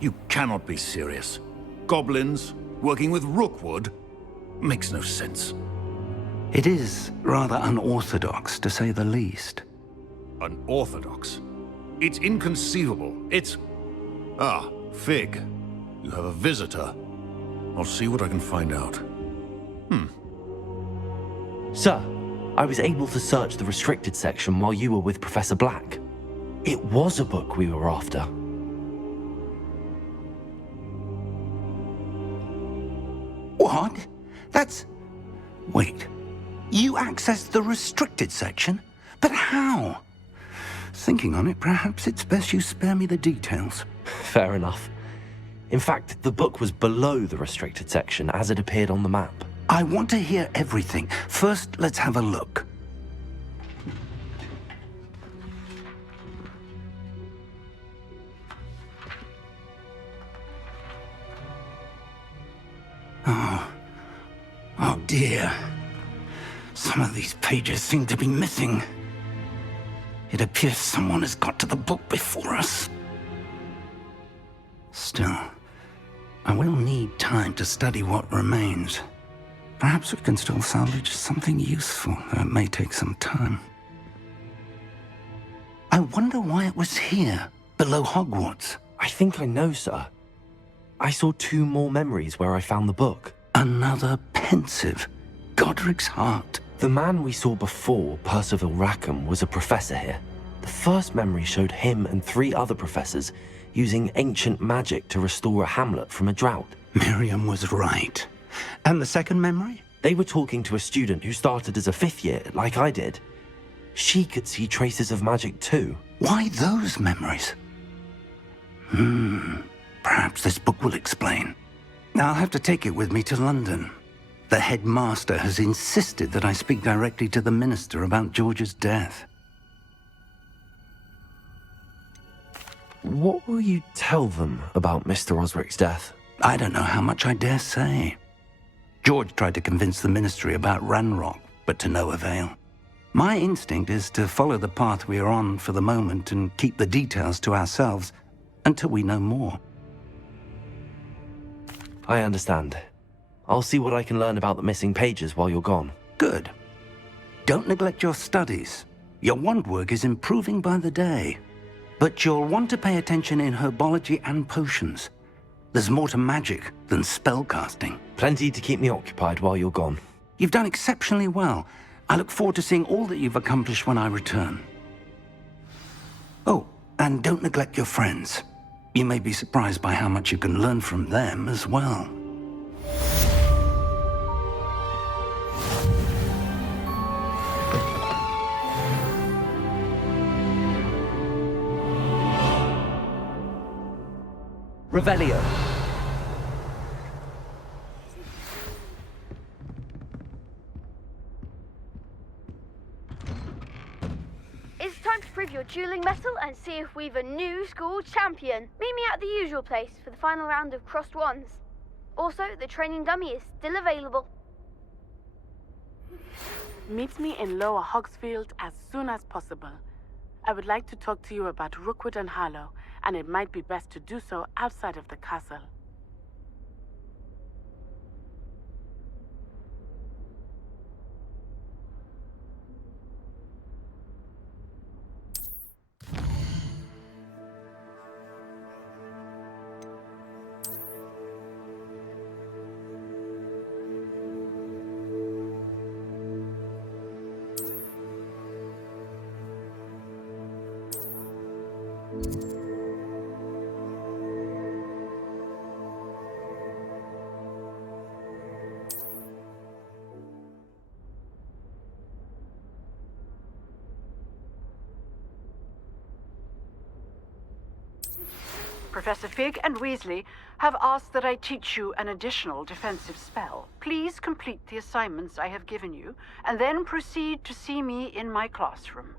You cannot be serious. Goblins working with Rookwood? Makes no sense. It is rather unorthodox, to say the least. Unorthodox? It's inconceivable. It's... Ah, Fig. You have a visitor. I'll see what I can find out. Sir, I was able to search the restricted section while you were with Professor Black. It was a book we were after. What? That's... Wait. You accessed the restricted section? But how? Thinking on it, perhaps it's best you spare me the details. Fair enough. In fact, the book was below the restricted section as it appeared on the map. I want to hear everything. First, let's have a look. Oh dear. Some of these pages seem to be missing. It appears someone has got to the book before us. Still, I will need time to study what remains. Perhaps we can still salvage something useful, though it may take some time. I wonder why it was here, below Hogwarts. I think I know, sir. I saw 2 more memories where I found the book. Another pensive. Godric's heart. The man we saw before, Percival Rackham, was a professor here. The first memory showed him and 3 other professors using ancient magic to restore a hamlet from a drought. Miriam was right. And the second memory? They were talking to a student who started as a 5th year, like I did. She could see traces of magic too. Why those memories? Perhaps this book will explain. I'll have to take it with me to London. The headmaster has insisted that I speak directly to the minister about George's death. What will you tell them about Mr. Osric's death? I don't know how much I dare say. George tried to convince the ministry about Ranrock, but to no avail. My instinct is to follow the path we are on for the moment and keep the details to ourselves until we know more. I understand. I'll see what I can learn about the missing pages while you're gone. Good. Don't neglect your studies. Your wand work is improving by the day. But you'll want to pay attention in herbology and potions. There's more to magic than spellcasting. Plenty to keep me occupied while you're gone. You've done exceptionally well. I look forward to seeing all that you've accomplished when I return. Oh, and don't neglect your friends. You may be surprised by how much you can learn from them as well. Revelio. It's time to prove your dueling mettle and see if we've a new school champion. Meet me at the usual place for the final round of crossed wands. Also, the training dummy is still available. Meet me in Lower Hogsfield as soon as possible. I would like to talk to you about Rookwood and Harlow, and it might be best to do so outside of the castle. Professor Fig and Weasley have asked that I teach you an additional defensive spell. Please complete the assignments I have given you, and then proceed to see me in my classroom.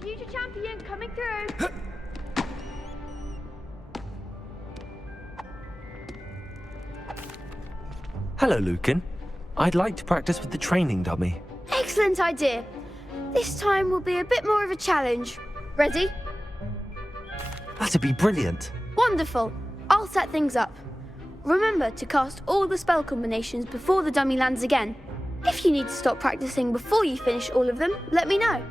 Future champion coming through. Hello, Lucan. I'd like to practice with the training dummy. Excellent idea. This time will be a bit more of a challenge. Ready? That'd be brilliant. Wonderful. I'll set things up. Remember to cast all the spell combinations before the dummy lands again. If you need to stop practicing before you finish all of them, let me know.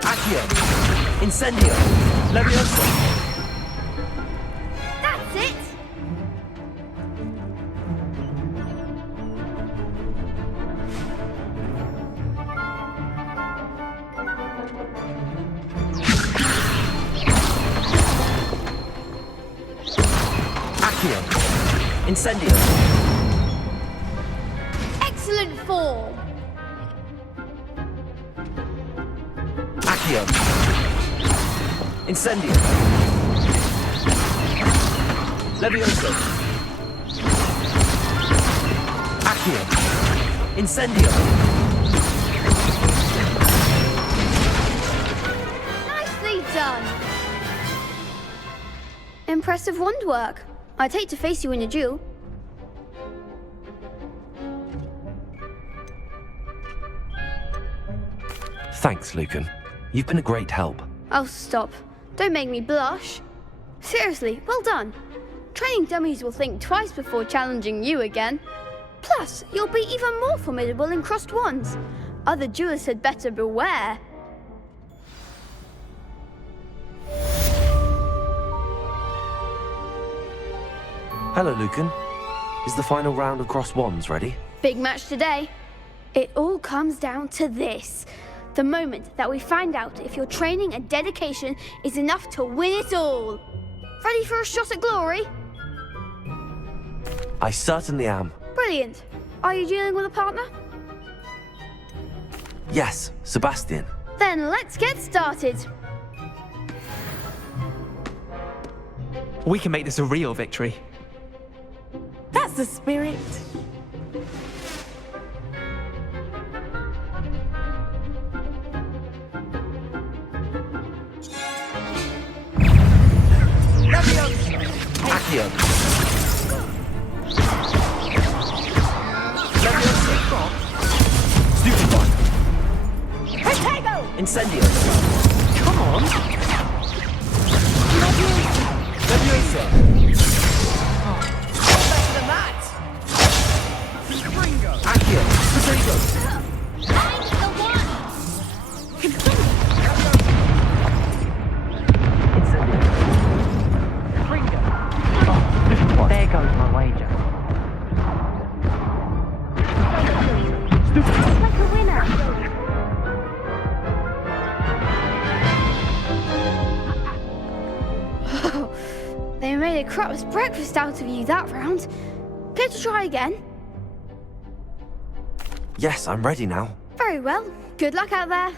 Accio! Incendio! Levioso! That's it! Accio! Incendio! Excellent form! Accio! Incendio! Levioso! Accio! Incendio! Nicely done! Impressive wand work. I'd hate to face you in a duel. Thanks, Lucan. You've been a great help. Oh, stop. Don't make me blush. Seriously, well done. Training dummies will think twice before challenging you again. Plus, you'll be even more formidable in crossed wands. Other duelists had better beware. Hello, Lucan. Is the final round of crossed wands ready? Big match today. It all comes down to this. The moment that we find out if your training and dedication is enough to win it all. Ready for a shot at glory? I certainly am. Brilliant. Are you dealing with a partner? Yes, Sebastian. Then let's get started. We can make this a real victory. That's the spirit. Accio! Levioso! Stupefy! Protego! Incendio! Come on! Levioso! Better than that! Accio! Protego! Find the one! Incendio! There goes my wager. Like a winner. They made a crap's breakfast out of you that round. Care to try again? Yes, I'm ready now. Very well. Good luck out there.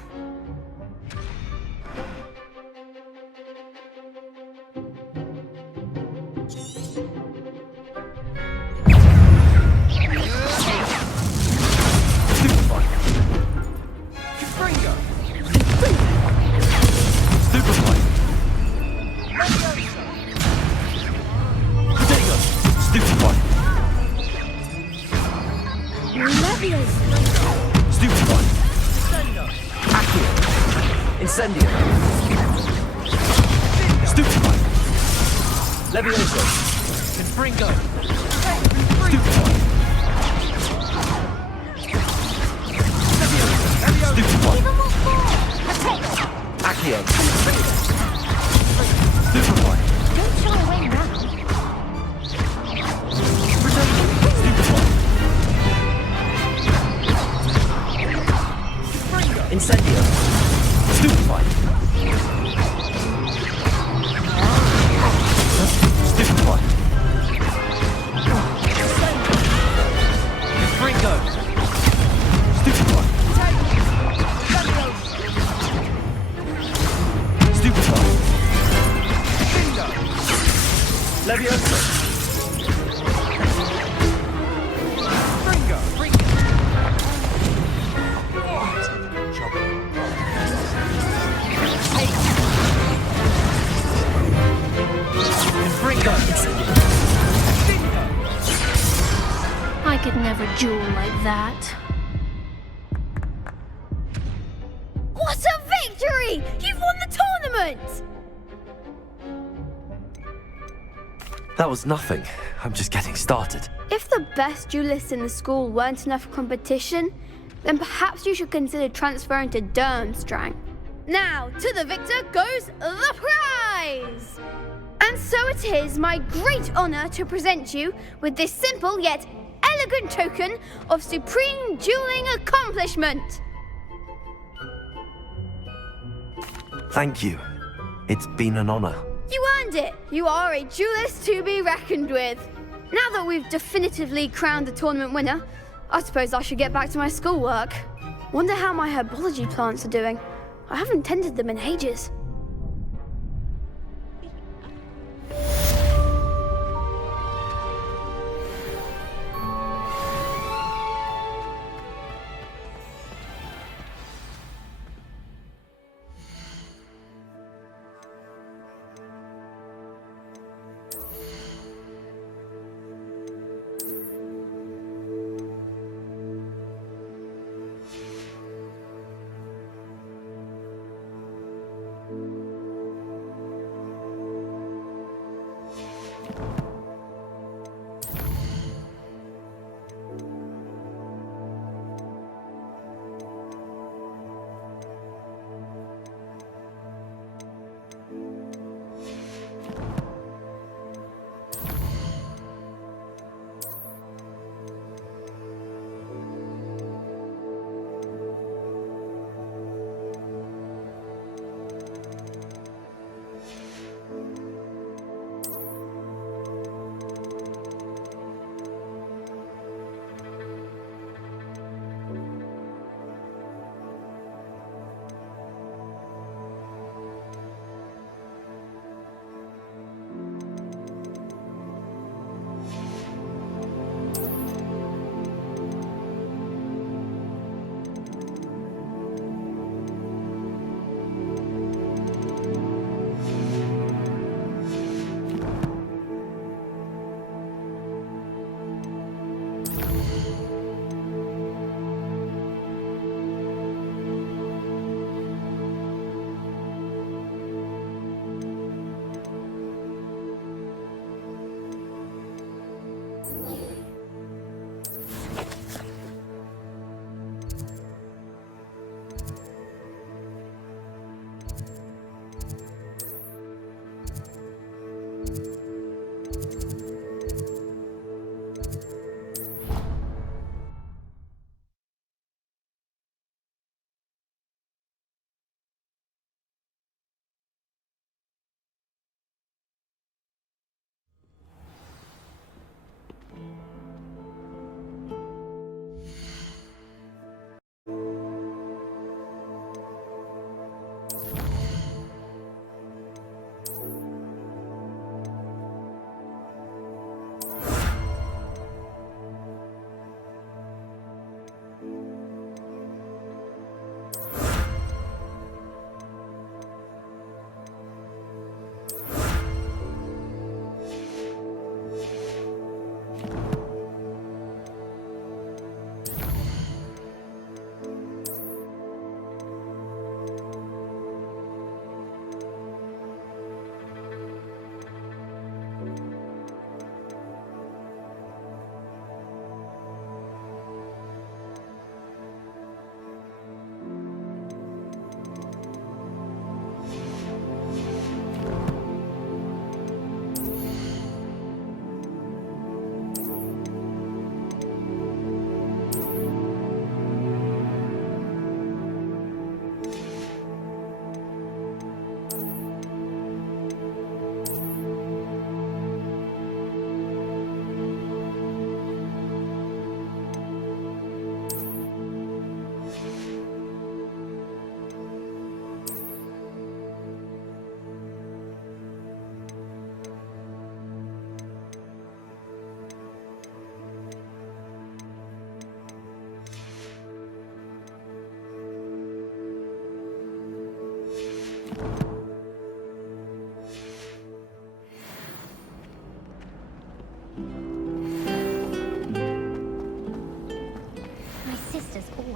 Incendio! Stupefy! Levioso! Confringo! Stupefy! Stupefy. Even more force! Accio. Stupefy. Don't shy away now. Stupefy. Incendio. Stupefy. Stupefy. Fringo. Stupefy. Stupefy. Levioso. I could never duel like that. What a victory! You've won the tournament! That was nothing. I'm just getting started. If the best duelists in the school weren't enough for competition, then perhaps you should consider transferring to Durmstrang. Now, to the victor goes the prize! And so it is my great honor to present you with this simple yet elegant token of supreme dueling accomplishment. Thank you. It's been an honor. You earned it! You are a duelist to be reckoned with. Now that we've definitively crowned the tournament winner, I suppose I should get back to my schoolwork. Wonder how my herbology plants are doing. I haven't tended them in ages.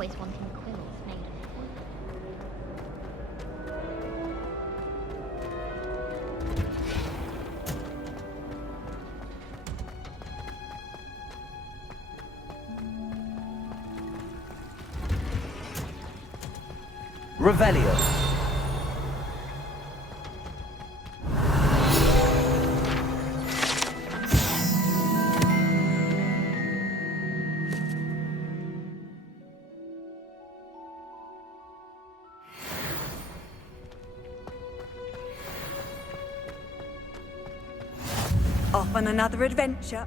always wanting quills made of wood. Revelio. Off on another adventure.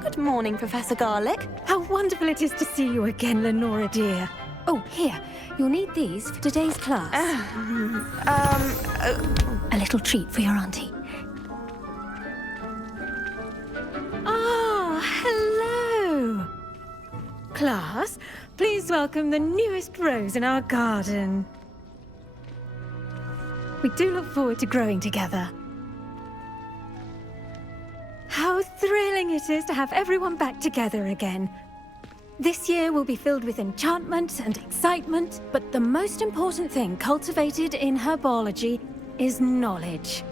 Good morning, Professor Garlick. How wonderful it is to see you again, Lenora dear. Oh, here. You'll need these for today's class. A little treat for your auntie. Ah, hello. Class, please welcome the newest rose in our garden. We do look forward to growing together. How thrilling it is to have everyone back together again. This year will be filled with enchantment and excitement, but the most important thing cultivated in herbology is knowledge.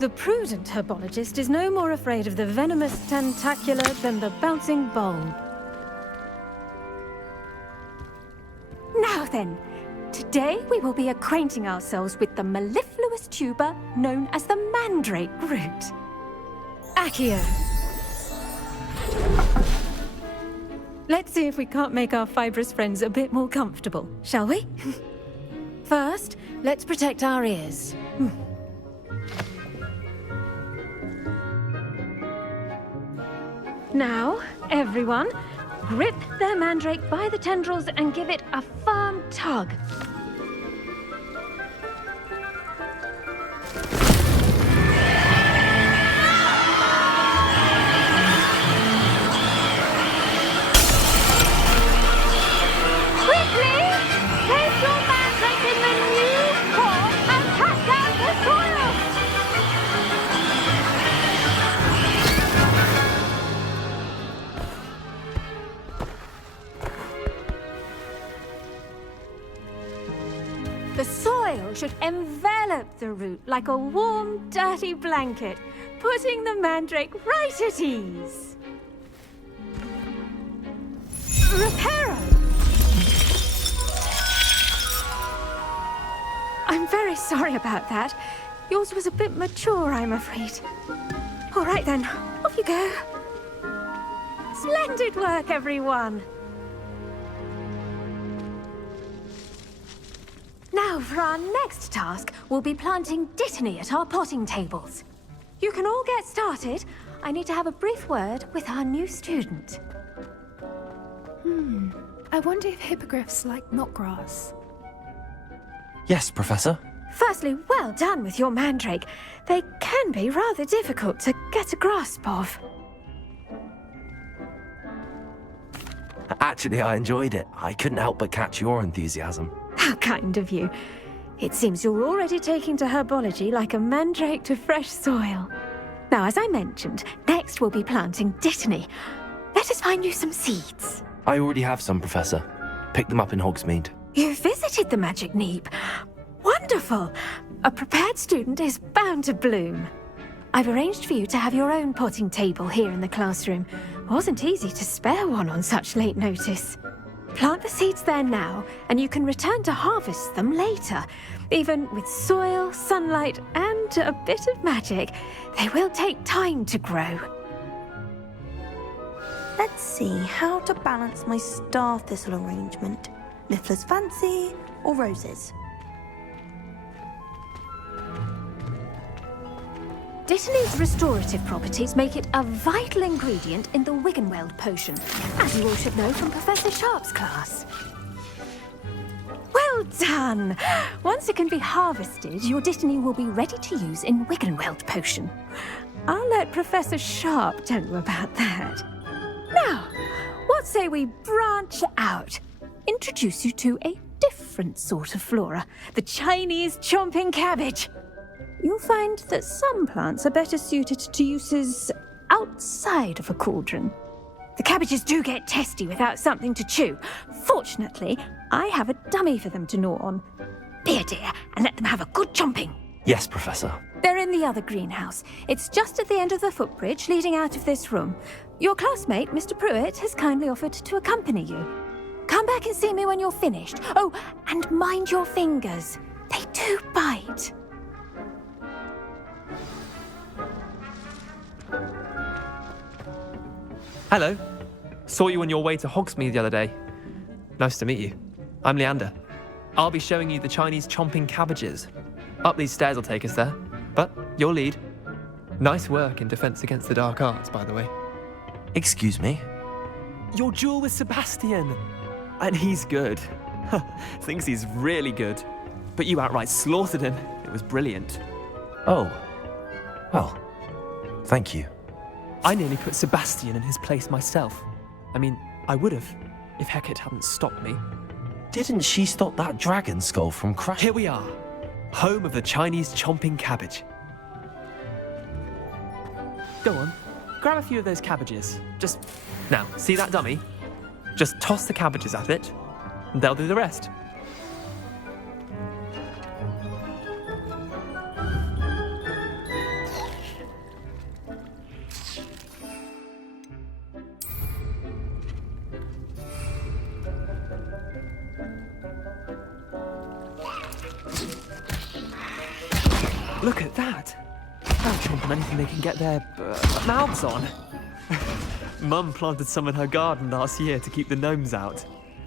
The prudent herbologist is no more afraid of the venomous tentacula than the bouncing bulb. Now then, today we will be acquainting ourselves with the mellifluous tuber known as the mandrake root. Accio. Let's see if we can't make our fibrous friends a bit more comfortable, shall we? First, let's protect our ears. Now, everyone, grip their mandrake by the tendrils and give it a firm tug. The soil should envelop the root like a warm, dirty blanket, putting the mandrake right at ease. Reparo! I'm very sorry about that. Yours was a bit mature, I'm afraid. All right then, off you go. Splendid work, everyone! Now, for our next task, we'll be planting dittany at our potting tables. You can all get started. I need to have a brief word with our new student. I wonder if hippogriffs like knotgrass. Yes, Professor. Firstly, well done with your mandrake. They can be rather difficult to get a grasp of. Actually, I enjoyed it. I couldn't help but catch your enthusiasm. How kind of you. It seems you're already taking to herbology like a mandrake to fresh soil. Now, as I mentioned, next we'll be planting dittany. Let us find you some seeds. I already have some, Professor. Picked them up in Hogsmeade. You visited the Magic Neep. Wonderful! A prepared student is bound to bloom. I've arranged for you to have your own potting table here in the classroom. Wasn't easy to spare one on such late notice. Plant the seeds there now, and you can return to harvest them later. Even with soil, sunlight, and a bit of magic, they will take time to grow. Let's see how to balance my star thistle arrangement. Miffler's Fancy or roses? Dittany's restorative properties make it a vital ingredient in the Wiggenweld potion, as you all should know from Professor Sharp's class. Well Well done! Once it can be harvested, your Dittany will be ready to use in Wiggenweld potion. I'll let Professor Sharp tell you about that. Now, what say we branch out? Introduce you to a different sort of flora, the Chinese chomping cabbage. You'll find that some plants are better suited to uses outside of a cauldron. The cabbages do get testy without something to chew. Fortunately, I have a dummy for them to gnaw on. Be a dear and let them have a good chomping. Yes, Professor. They're in the other greenhouse. It's just at the end of the footbridge leading out of this room. Your classmate, Mr. Pruitt, has kindly offered to accompany you. Come back and see me when you're finished. Oh, and mind your fingers. They do bite. Hello. Saw you on your way to Hogsmeade the other day. Nice to meet you. I'm Leander. I'll be showing you the Chinese chomping cabbages. Up these stairs will take us there, but you'll lead. Nice work in Defense Against the Dark Arts, by the way. Excuse me? Your duel with Sebastian. And he's good. Thinks he's really good. But you outright slaughtered him. It was brilliant. Oh. Well, thank you. I nearly put Sebastian in his place myself. I mean, I would have, if Hecate hadn't stopped me. Didn't she stop that dragon skull from crashing? Here we are, home of the Chinese chomping cabbage. Go on, grab a few of those cabbages. Now, see that dummy? Just toss the cabbages at it, and they'll do the rest. Look at that! They'll chomp on anything they can get their mouths on. Mum planted some in her garden last year to keep the gnomes out.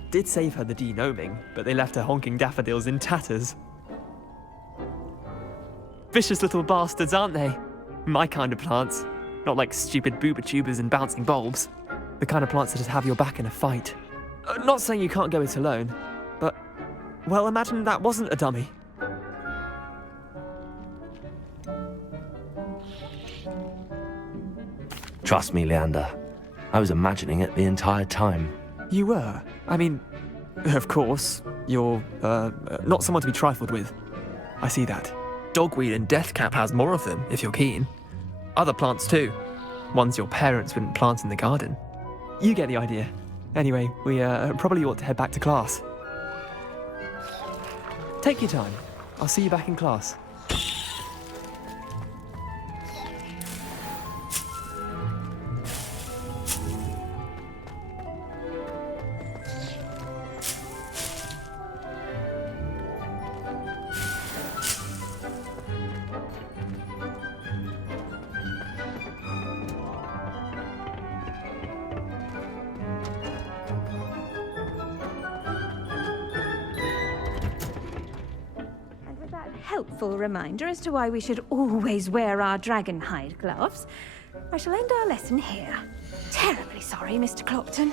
Did save her the de-gnoming, but they left her honking daffodils in tatters. Vicious little bastards, aren't they? My kind of plants. Not like stupid booba tubers and bouncing bulbs. The kind of plants that just have your back in a fight. Not saying you can't go it alone, but, well, imagine that wasn't a dummy. Trust me, Leander. I was imagining it the entire time. You were? I mean, of course, you're, not someone to be trifled with. I see that. Dogweed and deathcap has more of them, if you're keen. Other plants too. Ones your parents wouldn't plant in the garden. You get the idea. Anyway, we probably ought to head back to class. Take your time. I'll see you back in class. Helpful reminder as to why we should always wear our dragon hide gloves, I shall end our lesson here. Terribly sorry, Mr. Clopton.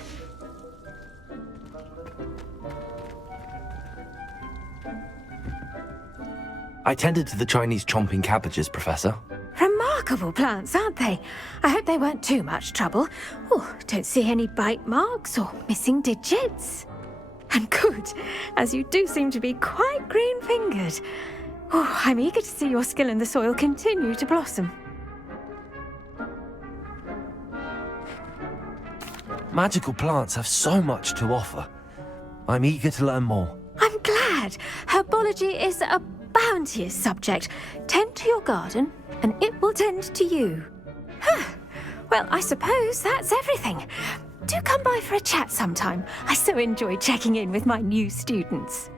I tended to the Chinese chomping cabbages, Professor. Remarkable plants, aren't they? I hope they weren't too much trouble. Oh, don't see any bite marks or missing digits. And good, as you do seem to be quite green-fingered. Oh, I'm eager to see your skill in the soil continue to blossom. Magical plants have so much to offer. I'm eager to learn more. I'm glad. Herbology is a bounteous subject. Tend to your garden, and it will tend to you. Well, I suppose that's everything. Do come by for a chat sometime. I so enjoy checking in with my new students.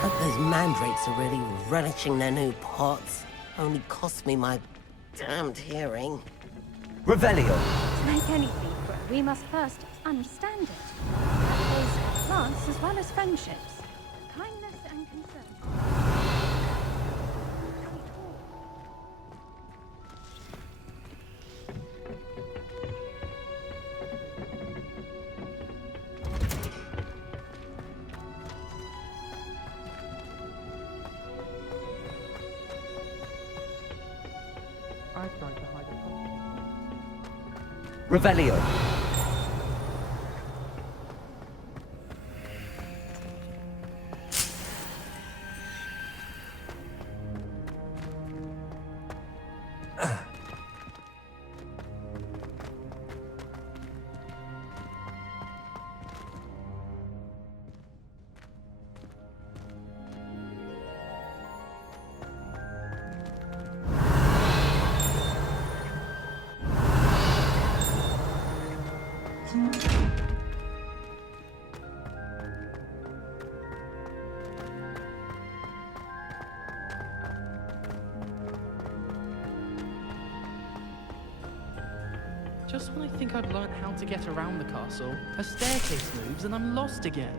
Hope those mandrakes are really relishing their new pots. Only cost me my damned hearing. Revelio. To make anything grow, we must first understand it. That goes for plants as well as friendships. Kindness and concern. Revelio. Just when I think I've learned how to get around the castle, a staircase moves and I'm lost again.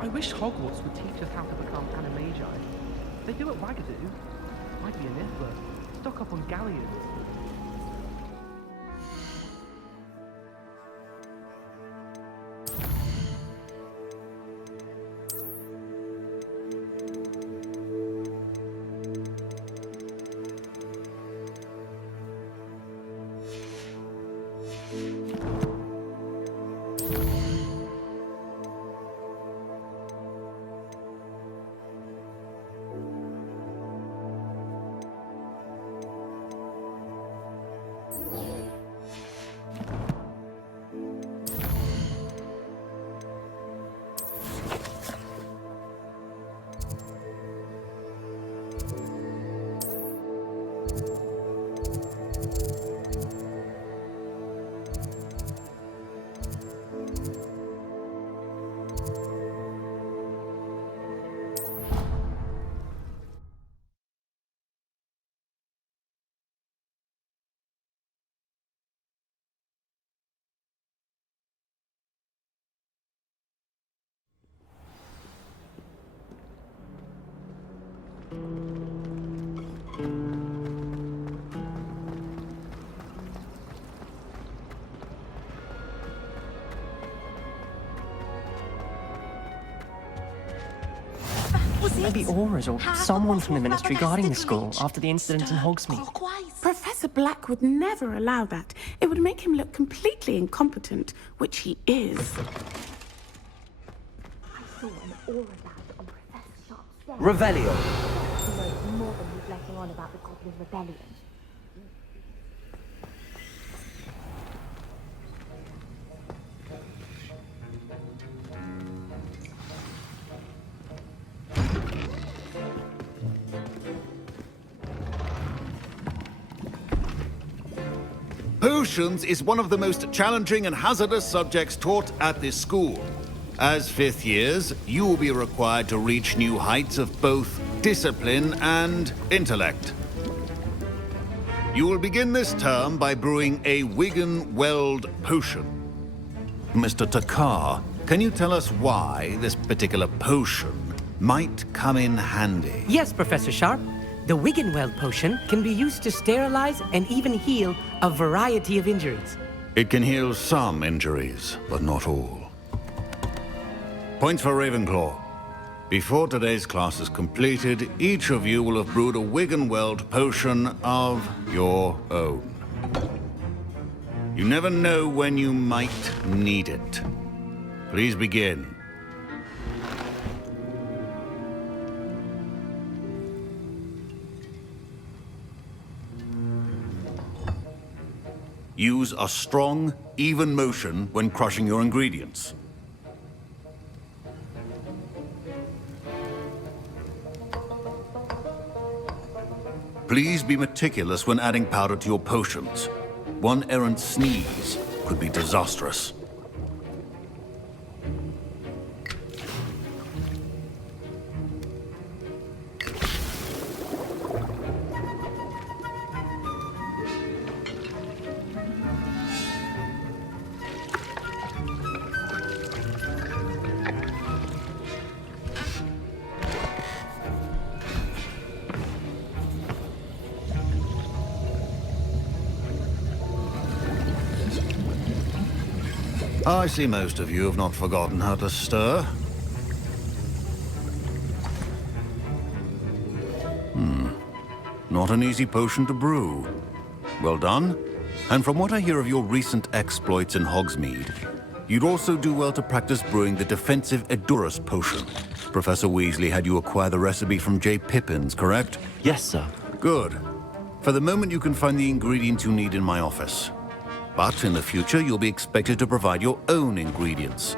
I wish Hogwarts would teach us how to become animagi. They do at Wagadu. Might be a myth, but stock up on galleons. Maybe Aura's or someone from the Ministry guarding the school after the incident in Hogsmeade. Professor Black would never allow that. It would make him look completely incompetent, which he is. I saw an aura dad on Professor Sharp's desk. Revelio. He knows more than he's letting on about the Goblin Rebellion. Potions is one of the most challenging and hazardous subjects taught at this school. As fifth years, you will be required to reach new heights of both discipline and intellect. You will begin this term by brewing a Wigan-Weld potion. Mr. Takar, can you tell us why this particular potion might come in handy? Yes, Professor Sharp. The Wigan-Weld potion can be used to sterilize and even heal a variety of injuries. It can heal some injuries, but not all. Points for Ravenclaw. Before today's class is completed, each of you will have brewed a Wigan-Weld potion of your own. You never know when you might need it. Please begin. Use a strong, even motion when crushing your ingredients. Please be meticulous when adding powder to your potions. One errant sneeze could be disastrous. I see most of you have not forgotten how to stir. Not an easy potion to brew. Well done. And from what I hear of your recent exploits in Hogsmeade, you'd also do well to practice brewing the defensive Edurus potion. Professor Weasley had you acquire the recipe from J. Pippins, correct? Yes, sir. Good. For the moment, you can find the ingredients you need in my office. But in the future, you'll be expected to provide your own ingredients.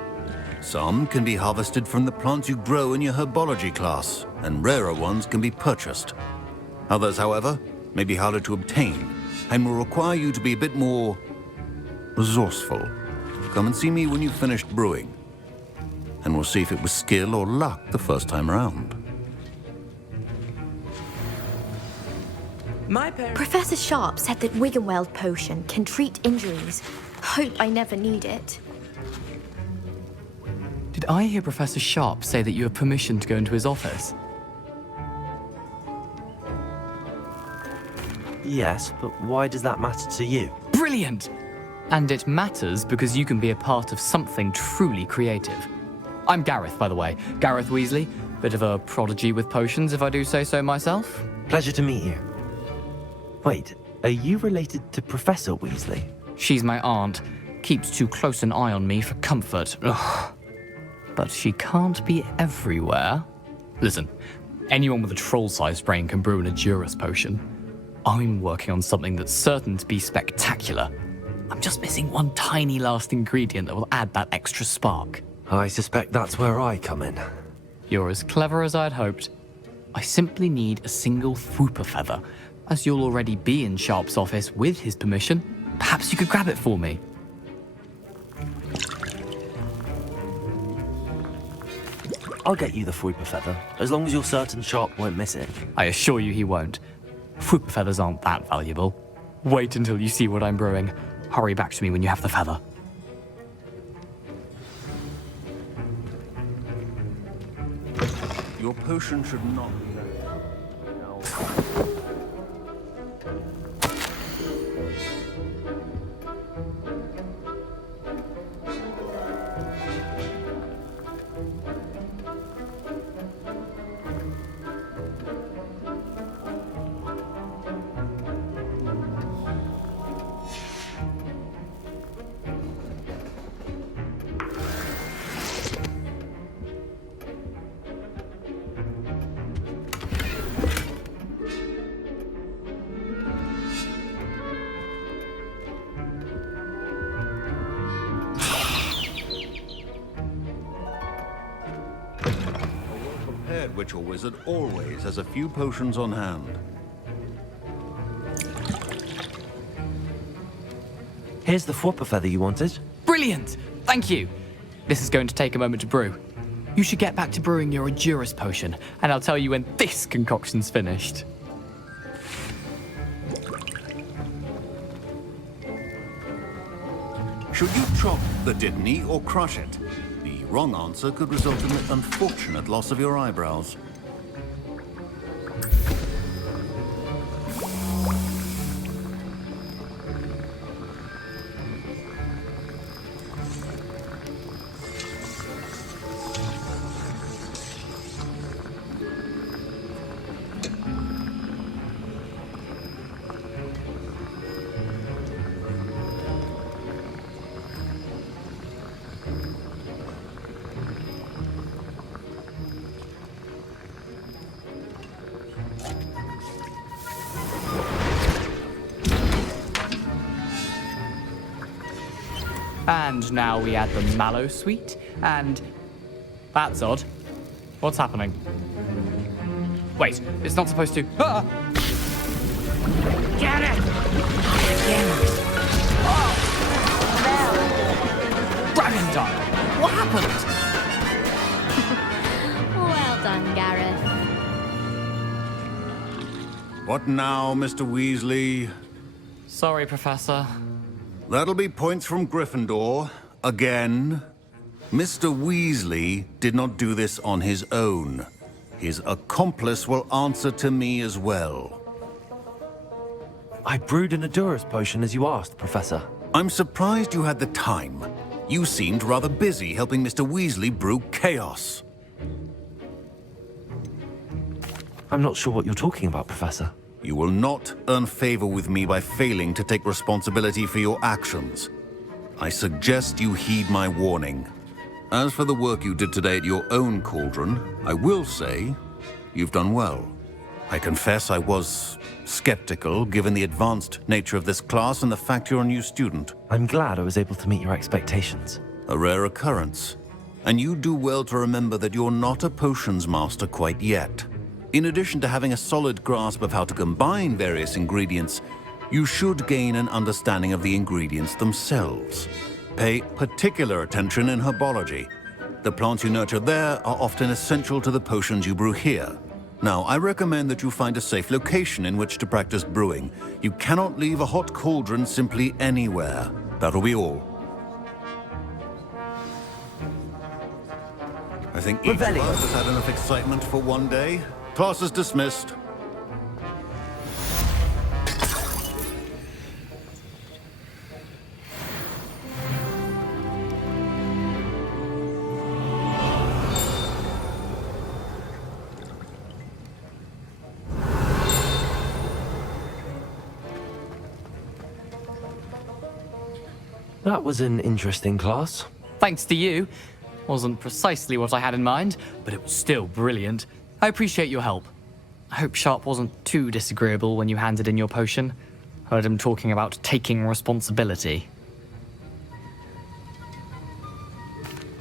Some can be harvested from the plants you grow in your herbology class, and rarer ones can be purchased. Others, however, may be harder to obtain, and will require you to be a bit more resourceful. Come and see me when you've finished brewing, and we'll see if it was skill or luck the first time around. Professor Sharp said that Wiggenweld potion can treat injuries. Hope I never need it. Did I hear Professor Sharp say that you have permission to go into his office? Yes, but why does that matter to you? Brilliant! And it matters because you can be a part of something truly creative. I'm Gareth, by the way. Gareth Weasley. Bit of a prodigy with potions, if I do say so myself. Pleasure to meet you. Wait, are you related to Professor Weasley? She's my aunt. Keeps too close an eye on me for comfort. Ugh. But she can't be everywhere. Listen, anyone with a troll-sized brain can brew an Edurus potion. I'm working on something that's certain to be spectacular. I'm just missing one tiny last ingredient that will add that extra spark. I suspect that's where I come in. You're as clever as I'd hoped. I simply need a single Fwooper feather. As you'll already be in Sharp's office with his permission, perhaps you could grab it for me. I'll get you the Fwooper feather, as long as you're certain Sharp won't miss it. I assure you he won't. Fwooper feathers aren't that valuable. Wait until you see what I'm brewing. Hurry back to me when you have the feather. Your potion should not be Witcher Wizard always has a few potions on hand. Here's the Fwooper feather you wanted. Brilliant! Thank you! This is going to take a moment to brew. You should get back to brewing your Edurus potion, and I'll tell you when this concoction's finished. Should you chop the Dittany or crush it? The wrong answer could result in the unfortunate loss of your eyebrows. And now we add the mallow sweet, and... That's odd. What's happening? Wait, it's not supposed to... Ah! Get it! Dragon died! What happened? Well done, Gareth. What now, Mr. Weasley? Sorry, Professor. That'll be points from Gryffindor. Again. Mr. Weasley did not do this on his own. His accomplice will answer to me as well. I brewed an Edurus potion as you asked, Professor. I'm surprised you had the time. You seemed rather busy helping Mr. Weasley brew chaos. I'm not sure what you're talking about, Professor. You will not earn favor with me by failing to take responsibility for your actions. I suggest you heed my warning. As for the work you did today at your own cauldron, I will say you've done well. I confess I was skeptical, given the advanced nature of this class and the fact you're a new student. I'm glad I was able to meet your expectations. A rare occurrence. And you do well to remember that you're not a potions master quite yet. In addition to having a solid grasp of how to combine various ingredients, you should gain an understanding of the ingredients themselves. Pay particular attention in herbology. The plants you nurture there are often essential to the potions you brew here. Now, I recommend that you find a safe location in which to practice brewing. You cannot leave a hot cauldron simply anywhere. That'll be all. I think each of us has had enough excitement for one day. Class is dismissed. That was an interesting class. Thanks to you. Wasn't precisely what I had in mind, but it was still brilliant. I appreciate your help. I hope Sharp wasn't too disagreeable when you handed in your potion. Heard him talking about taking responsibility.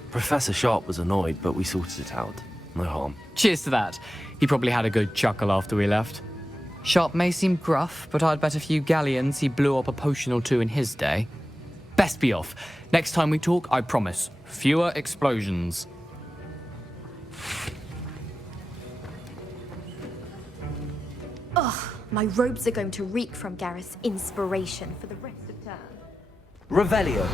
Professor Sharp was annoyed, but we sorted it out. No harm. Cheers to that. He probably had a good chuckle after we left. Sharp may seem gruff, but I'd bet a few galleons he blew up a potion or two in his day. Best be off. Next time we talk, I promise, fewer explosions. Ugh, my robes are going to reek from Gareth's inspiration for the rest of term. Revelio.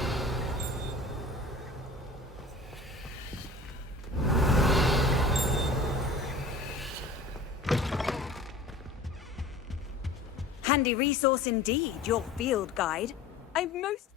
Handy resource indeed, your field guide. I'm most...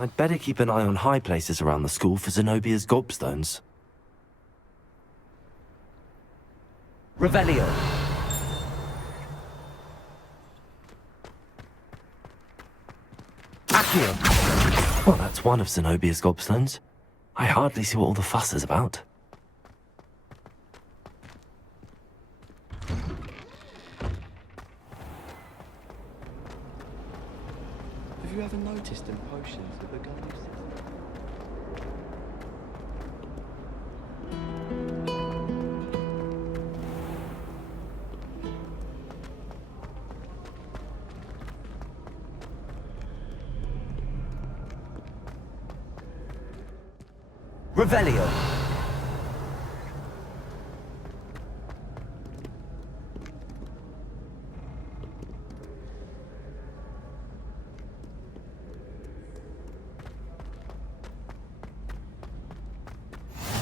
I'd better keep an eye on high places around the school for Zenobia's gobstones. Revelio. Accio! Well, that's one of Zenobia's gobstones. I hardly see what all the fuss is about. Have you ever noticed in potions that the gun uses? Revelio.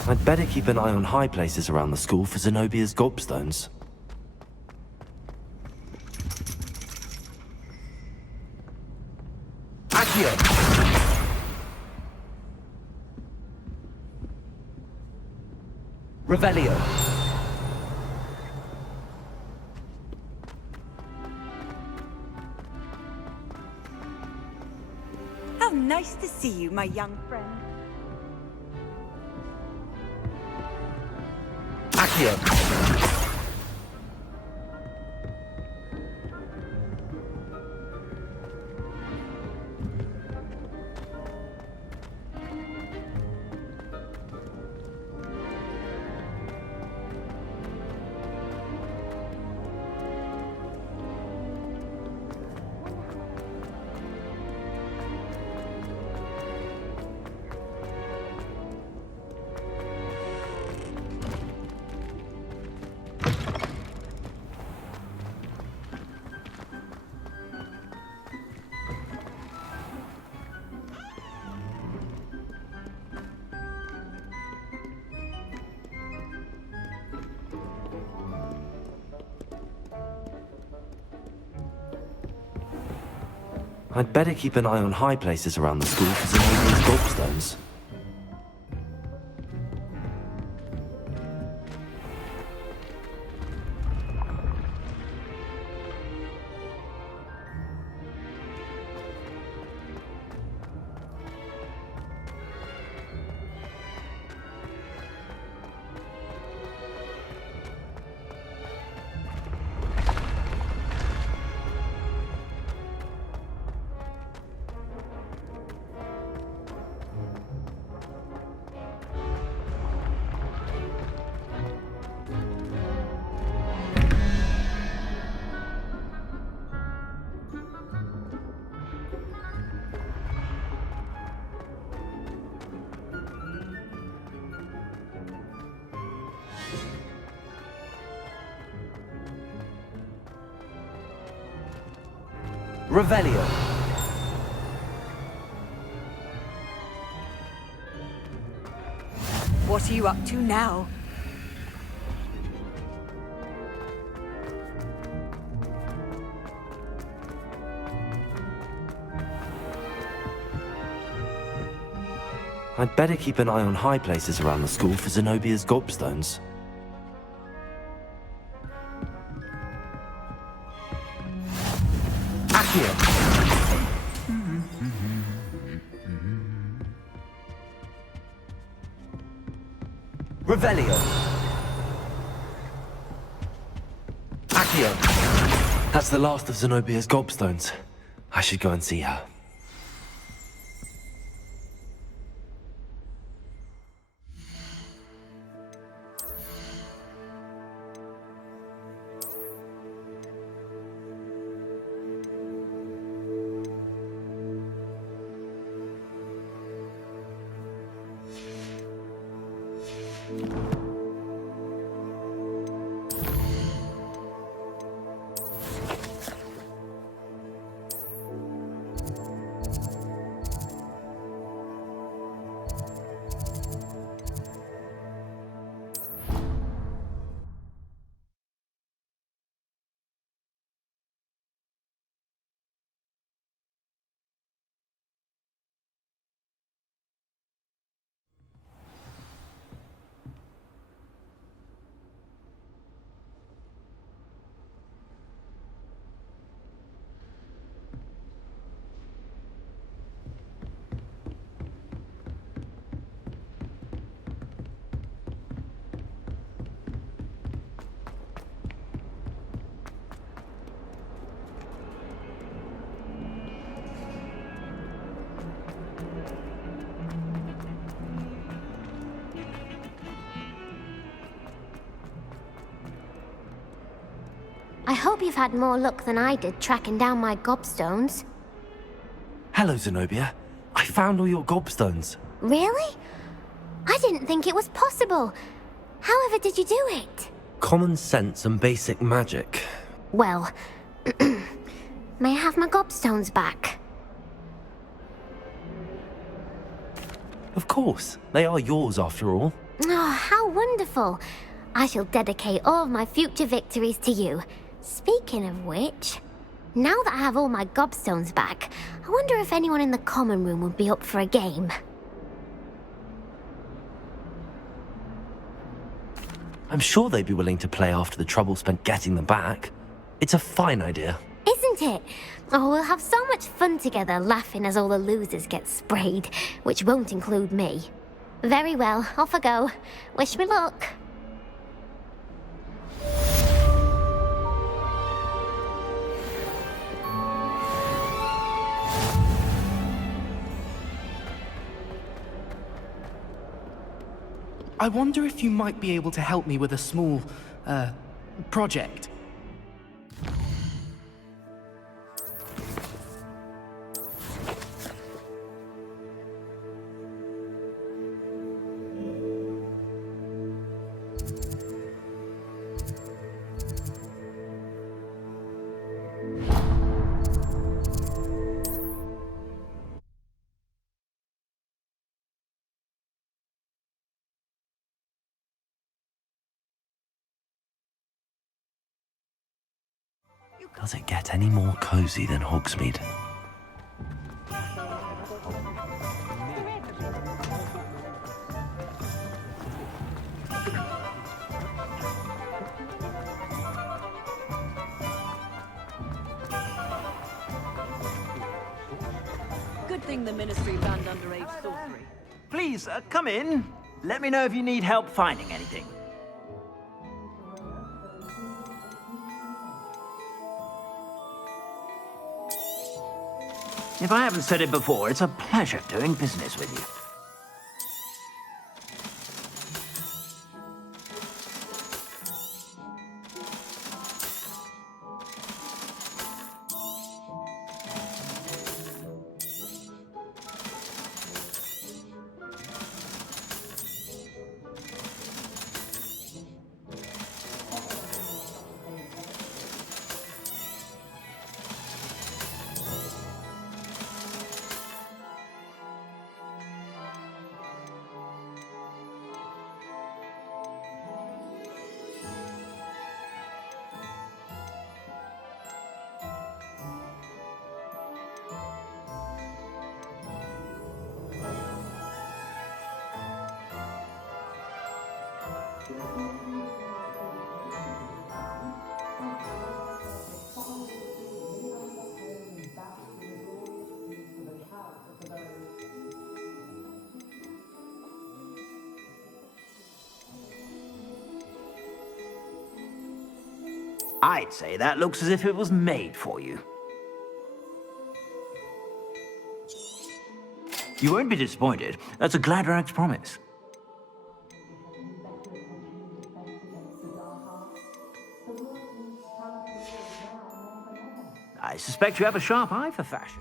I'd better keep an eye on high places around the school for Zenobia's gobstones. Revelio. How nice to see you, my young friend. Accio. I'd better keep an eye on high places around the school for Zenobie's gobstones. Revelio. What are you up to now? I'd better keep an eye on high places around the school for Zenobia's gobstones. Accio. Revelio. Accio. That's the last of Zenobia's gobstones. I should go and see her. I hope you've had more luck than I did tracking down my gobstones. Hello, Zenobia. I found all your gobstones. Really? I didn't think it was possible. However did you do it? Common sense and basic magic. Well, may I have my gobstones back? Of course. They are yours after all. Oh, how wonderful. I shall dedicate all of my future victories to you. Speaking of which, now that I have all my gobstones back, I wonder if anyone in the common room would be up for a game. I'm sure they'd be willing to play after the trouble spent getting them back. It's a fine idea. Isn't it? Oh, we'll have so much fun together laughing as all the losers get sprayed, which won't include me. Very well, off I go. Wish me luck. I wonder if you might be able to help me with a small, project. Does it get any more cozy than Hogsmeade? Good thing the Ministry banned underage sorcery. Please, come in. Let me know if you need help finding anything. If I haven't said it before, it's a pleasure doing business with you. I'd say that looks as if it was made for you. You won't be disappointed. That's a Gladrag's promise. I suspect you have a sharp eye for fashion.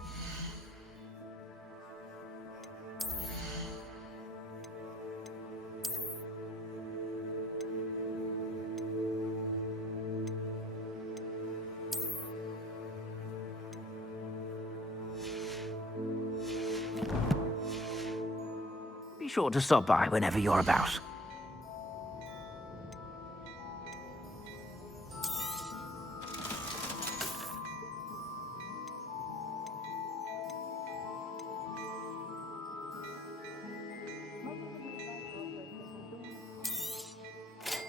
Be sure to stop by whenever you're about.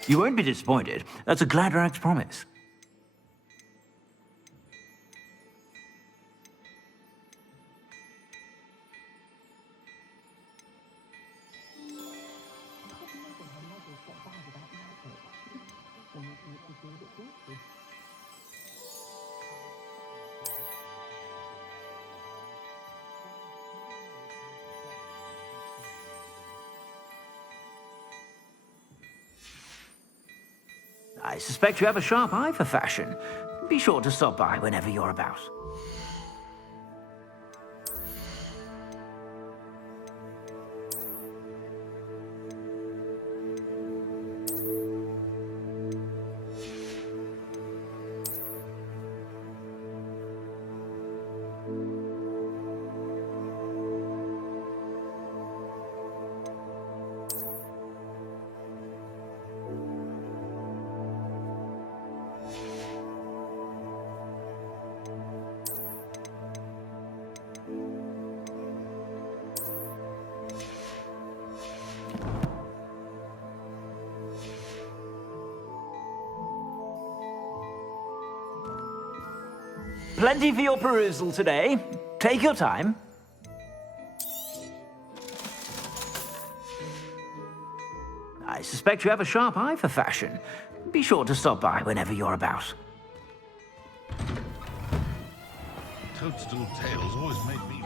You won't be disappointed. That's a Gladrag's promise. I suspect you have a sharp eye for fashion. Be sure to stop by whenever you're about. Plenty for your perusal today. Take your time. I suspect you have a sharp eye for fashion. Be sure to stop by whenever you're about. Toadstool tales always made me